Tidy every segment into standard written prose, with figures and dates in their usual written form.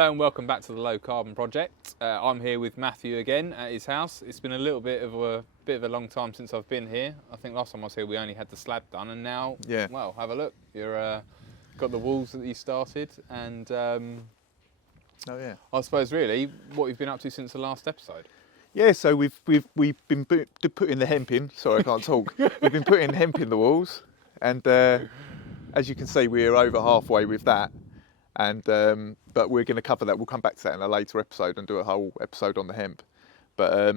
Hello and welcome back to the Low Carbon Project. I'm here with Matthew again at his house. It's been a little bit of a long time since I've been here. I think last time I was here we only had the slab done, and now, well, have a look. You're got the walls that you started, and I suppose really what you've been up to since the last episode. Yeah, so we've been putting the hemp in. Sorry, I can't talk. We've been putting hemp in the walls, and as you can see, we're over halfway with that. And but we're going to cover that. We'll come back to that in a later episode and do a whole episode on the hemp. But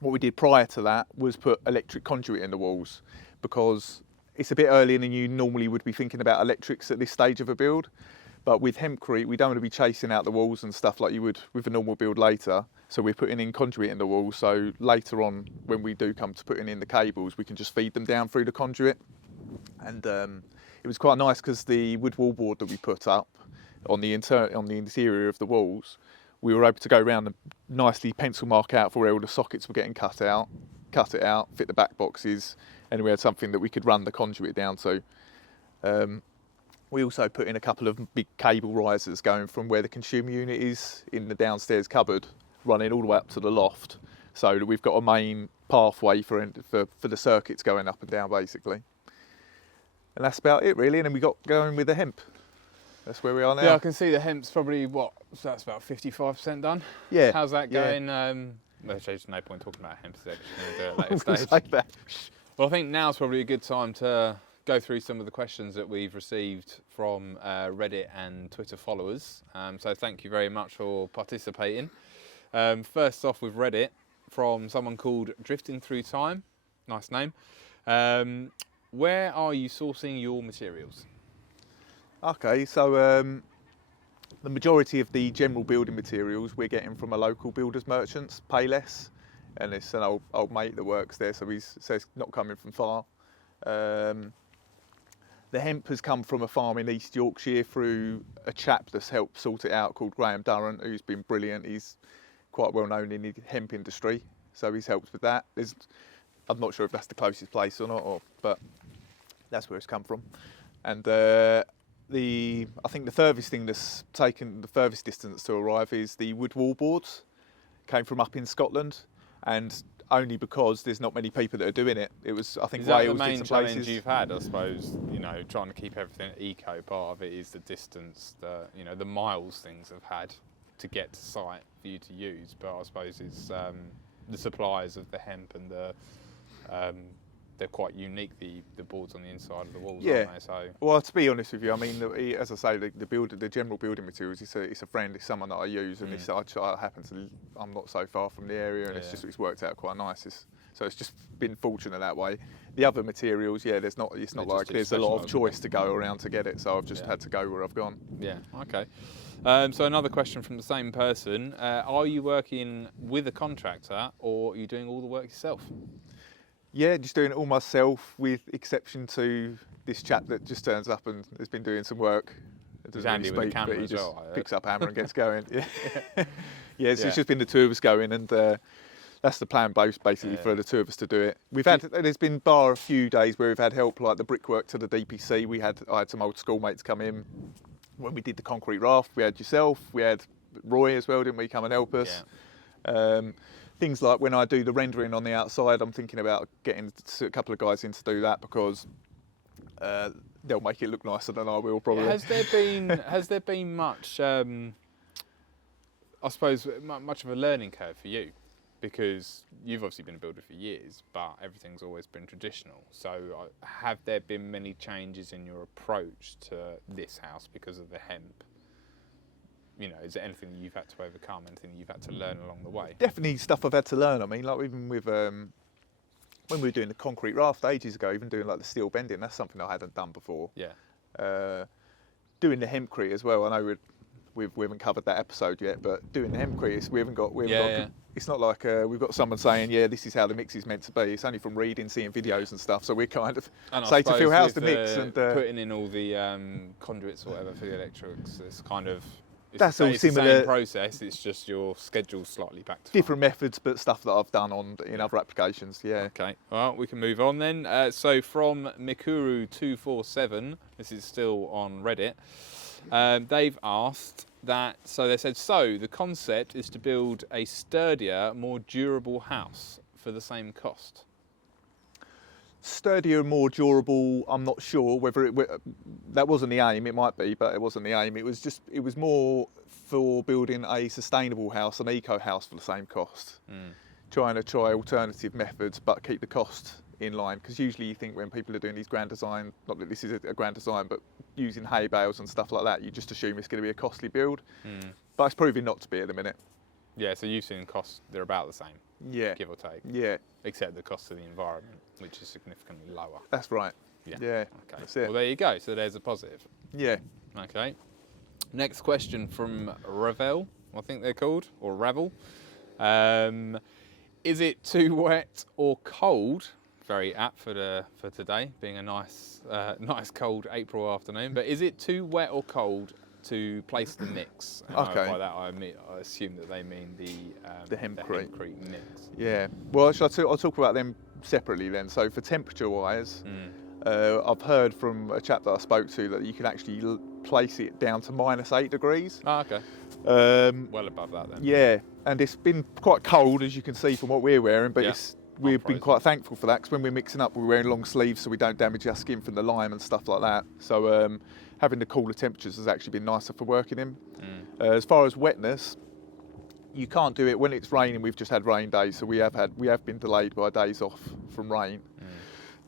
what we did prior to that was put electric conduit in the walls, because it's a bit earlier than you normally would be thinking about electrics at this stage of a build. But with hempcrete, we don't want to be chasing out the walls and stuff like you would with a normal build later. So we're putting in conduit in the walls. So later on, when we do come to putting in the cables, we can just feed them down through the conduit. And it was quite nice because the wood wall board that we put up on the interior of the walls, we were able to go around and nicely pencil mark out for where all the sockets were getting cut it out, fit the back boxes, and we had something that we could run the conduit down to. We also put in a couple of big cable risers going from where the consumer unit is in the downstairs cupboard, running all the way up to the loft, so that we've got a main pathway for the circuits going up and down basically. And that's about it really, and then we got going with the hemp. That's where we are now. Yeah, I can see the hemp's probably, so that's about 55% done? Yeah. How's that going? Yeah. There's no point talking about hemp today, because we're going to do it at a later stage. That. Well, I think now's probably a good time to go through some of the questions that we've received from Reddit and Twitter followers. So thank you very much for participating. First off with Reddit, from someone called Drifting Through Time. Nice name. Where are you sourcing your materials? Okay, so the majority of the general building materials we're getting from a local builders merchants, Payless, and it's an old mate that works there, so he says not coming from far. The hemp has come from a farm in East Yorkshire through a chap that's helped sort it out called Graham Durrant, who's been brilliant. He's quite well known in the hemp industry, so he's helped with that. I'm not sure if that's the closest place or not, but that's where it's come from. And I think the furthest thing that's taken the furthest distance to arrive is the wood wall boards. Came from up in Scotland, and only because there's not many people that are doing it. It was, I think, is that Wales, the main different challenge places. you've had? I suppose, trying to keep everything eco. Part of it is the distance, the miles things have had to get to site for you to use. But I suppose it's the suppliers of the hemp and they're quite unique, the boards on the inside of the walls, aren't they? So, well, to be honest with you, I mean, as I say, the general building materials, it's a friend, it's someone that I use, and I'm not so far from the area, and it's worked out quite nice. So it's just been fortunate that way. The other materials, it's not like there's a lot of choice to go around to get it, so I've just had to go where I've gone. Yeah, okay. So another question from the same person, are you working with a contractor, or are you doing all the work yourself? Yeah, just doing it all myself, with exception to this chap that just turns up and has been doing some work. He's handy with the camera but he as well. Picks up hammer and gets going. It's just been the two of us going, and that's the plan, basically, for the two of us to do it. There's been bar a few days where we've had help, like the brickwork to the DPC. I had some old schoolmates come in when we did the concrete raft. We had yourself, we had Roy as well, didn't we, come and help us? Yeah. Things like when I do the rendering on the outside, I'm thinking about getting a couple of guys in to do that, because they'll make it look nicer than I will, probably. Yeah, has there been much, I suppose, much of a learning curve for you? Because you've obviously been a builder for years, but everything's always been traditional. So have there been many changes in your approach to this house because of the hemp? Is there anything that you've had to overcome, anything that you've had to learn along the way? Definitely stuff I've had to learn. I mean, like even with when we were doing the concrete raft ages ago, even doing like the steel bending, that's something I hadn't done before. Yeah. Doing the hempcrete as well. I know we haven't covered that episode yet, but doing the hempcrete, we haven't got. It's not like we've got someone saying, this is how the mix is meant to be. It's only from reading, seeing videos and stuff. So we kind of say to Phil, how's the mix? And putting in all the conduits or whatever for the electrics, it's kind of. That's all similar. The same process. It's just your schedule's slightly back to different methods, but stuff that I've done in other applications. Yeah. Okay. Well, we can move on then. So from Mikuru247, this is still on Reddit. They've asked that, so they said, so the concept is to build a sturdier, more durable house for the same cost. Sturdier and more durable, I'm not sure whether that wasn't the aim. It might be, but it wasn't the aim. It was more for building a sustainable house, an eco house for the same cost. Trying to try alternative methods, but keep the cost in line. Because usually you think when people are doing these grand design, not that this is a grand design, but using hay bales and stuff like that, you just assume it's going to be a costly build. But it's proving not to be at the minute. Yeah, so you've seen costs, they're about the same. Yeah. Give or take. Yeah. Except the cost of the environment, which is significantly lower. That's right. Yeah. Yeah. Okay. That's it. Well, there you go. So there's a positive. Yeah. Okay. Next question from Ravel, I think they're called, or Ravel. Is it too wet or cold? Very apt for today, being a nice cold April afternoon. But is it too wet or cold to place the nicks? And Okay. by that I assume that they mean the hempcrete nicks. Yeah. Well, I'll talk about them separately then. So for temperature-wise, I've heard from a chap that I spoke to that you can actually place it down to -8 degrees. Oh, okay. Well above that then. Yeah, and it's been quite cold, as you can see from what we're wearing, but Yeah. we've been Frozen. quite thankful for that, because when we're mixing up, we're wearing long sleeves so we don't damage our skin from the lime and stuff like that. So having the cooler temperatures has actually been nicer for working in. As far as wetness, you can't do it when it's raining. We've just had rain days, so we have been delayed by days off from rain.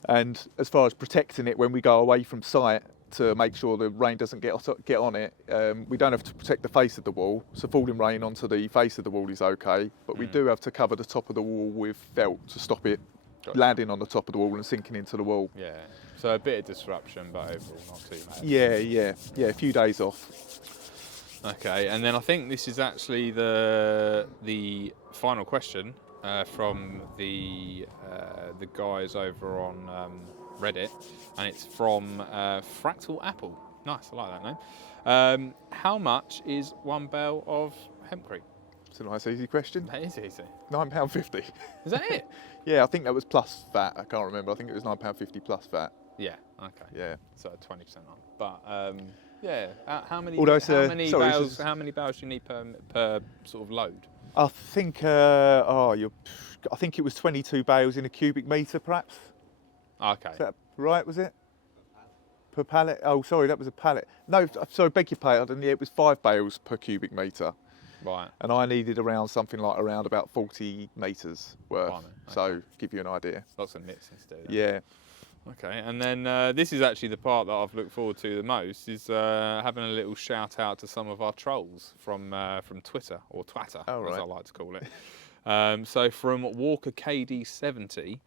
And as far as protecting it when we go away from site, to make sure the rain doesn't get on it, we don't have to protect the face of the wall. So falling rain onto the face of the wall is okay, but we do have to cover the top of the wall with felt to stop it landing on the top of the wall and sinking into the wall. Yeah. So a bit of disruption, but overall not too bad. Yeah, a few days off. Okay, and then I think this is actually the final question from the guys over on Reddit, and it's from Fractal Apple. Nice, I like that name. How much is one bale of hempcrete? It's a nice, easy question. That is easy. £9.50. Is that it? Yeah, I think that was plus VAT. I can't remember. I think it was £9.50 plus VAT. Yeah. Okay. Yeah. So 20% on. But yeah, how many? Although How many bales do you need per sort of load? I think I think it was 22 bales in a cubic metre, perhaps. Okay. Is that right? Was it? Per pallet? Oh, sorry, that was a pallet. No, sorry, beg your pardon. Yeah, it was 5 bales per cubic metre. Right. And I needed around about 40 metres worth. Blimey, okay. So give you an idea. Lots of nits instead. Yeah. Okay, and then this is actually the part that I've looked forward to the most, is having a little shout out to some of our trolls from Twitter, or Twatter, as I like to call it. So from Walker KD70,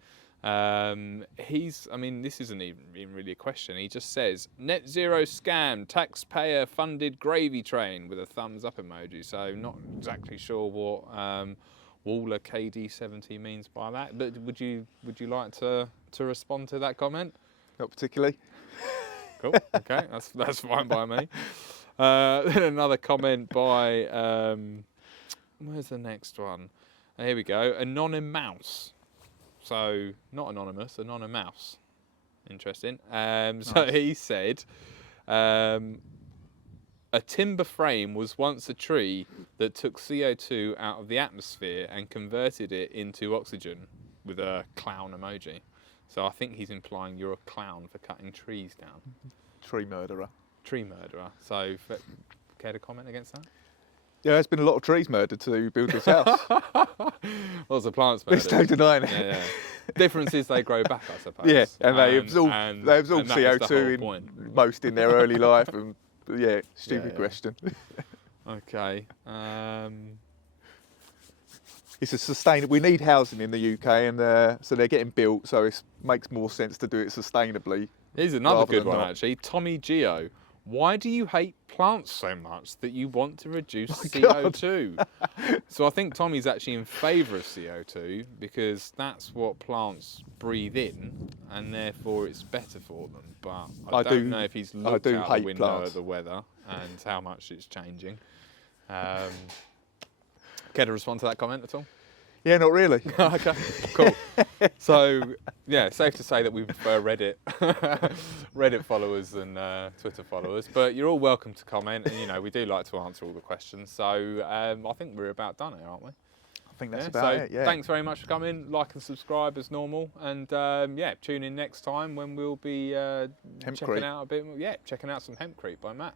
this isn't even really a question. He just says, net zero scam, taxpayer funded gravy train, with a thumbs up emoji. So not exactly sure what Waller KD70 means by that, but would you like to respond to that comment? Not particularly. Cool. Okay, that's fine by me. Then another comment by where's the next one? Here we go. Anonymous. So not anonymous, Anonymous. Interesting. Nice. So he said, a timber frame was once a tree that took CO2 out of the atmosphere and converted it into oxygen, with a clown emoji. So I think he's implying you're a clown for cutting trees down. Tree murderer. Tree murderer. So care to comment against that? Yeah, there's been a lot of trees murdered to build this house. Lots of plants murdered. There's no denying it. Yeah. Difference is they grow back, I suppose. Yeah, and they absorb CO2 most in their early life. And yeah, stupid question. Okay. It's a sustainable. We need housing in the UK, and so they're getting built. So it makes more sense to do it sustainably. Here's another good one, not. actually. Tommy Geo. Why do you hate plants so much that you want to reduce CO2? So I think Tommy's actually in favour of CO2 because that's what plants breathe in, and therefore it's better for them. But I don't know if he's looked out the window plants. at the weather and how much it's changing. Care to respond to that comment at all? Yeah, not really. Okay, cool. So, yeah, safe to say that we prefer Reddit, Reddit followers than Twitter followers. But you're all welcome to comment, and you know we do like to answer all the questions. So I think we're about done here, aren't we? I think that's about it. Yeah. Thanks very much for coming. Like and subscribe as normal, and yeah, tune in next time when we'll be checking out a bit. Yeah, checking out some hempcrete by Matt.